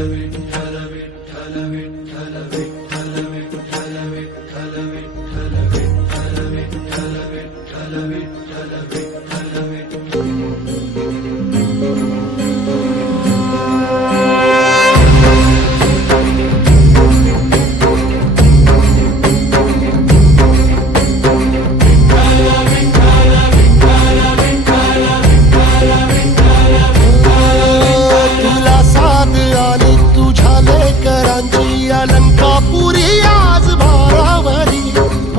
तुला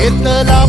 घेतला